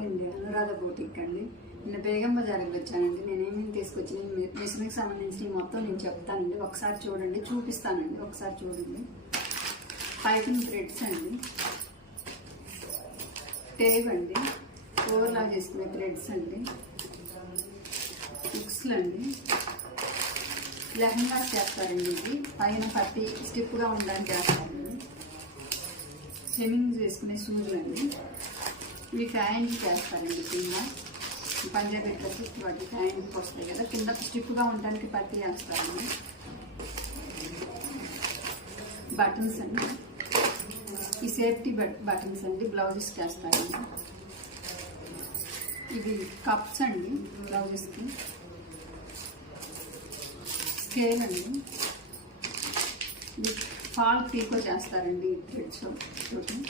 Hi అండి, Anuradha boutique అండి. నిన్న బేగం బజార్కి వచ్చానండి. నేనేమేమి తీసుకొచ్చి మిషన్కి సంబంధించి మొత్తం నేను చెప్తానండి. ఒకసారి చూడండి, చూపిస్తానండి. ఒకసారి చూడండి. పైపింగ్ థ్రెడ్స్ అండి, టేప్ అండి, ఓవర్లా చేసుకునే థ్రెడ్స్ అండి, హుక్స్లు అండి, లెహంగా చేస్తారండి. ఇది పైన పట్టి స్టిప్గా ఉండడానికి చేస్తారండి. హెమ్మింగ్ చేసుకునే సూదులు అండి. ఇవి ఫ్యాన్కి చేస్తారండి. కింద పంజాబీ డ్రెస్సెస్ వాటి ఫ్యాన్కి వస్తాయి కదా, కింద స్టిప్గా ఉండడానికి పట్టి వేస్తారండి. బటన్స్ అండి, ఈ సేఫ్టీ బటన్స్ అండి, బ్లౌజెస్కి వేస్తారండి. ఇవి కప్స్ అండి బ్లౌజెస్కి. స్కేల్ అండి, ఇది ఫాల్ పీకో చేస్తారండి థ్రెడ్స్ తోటి.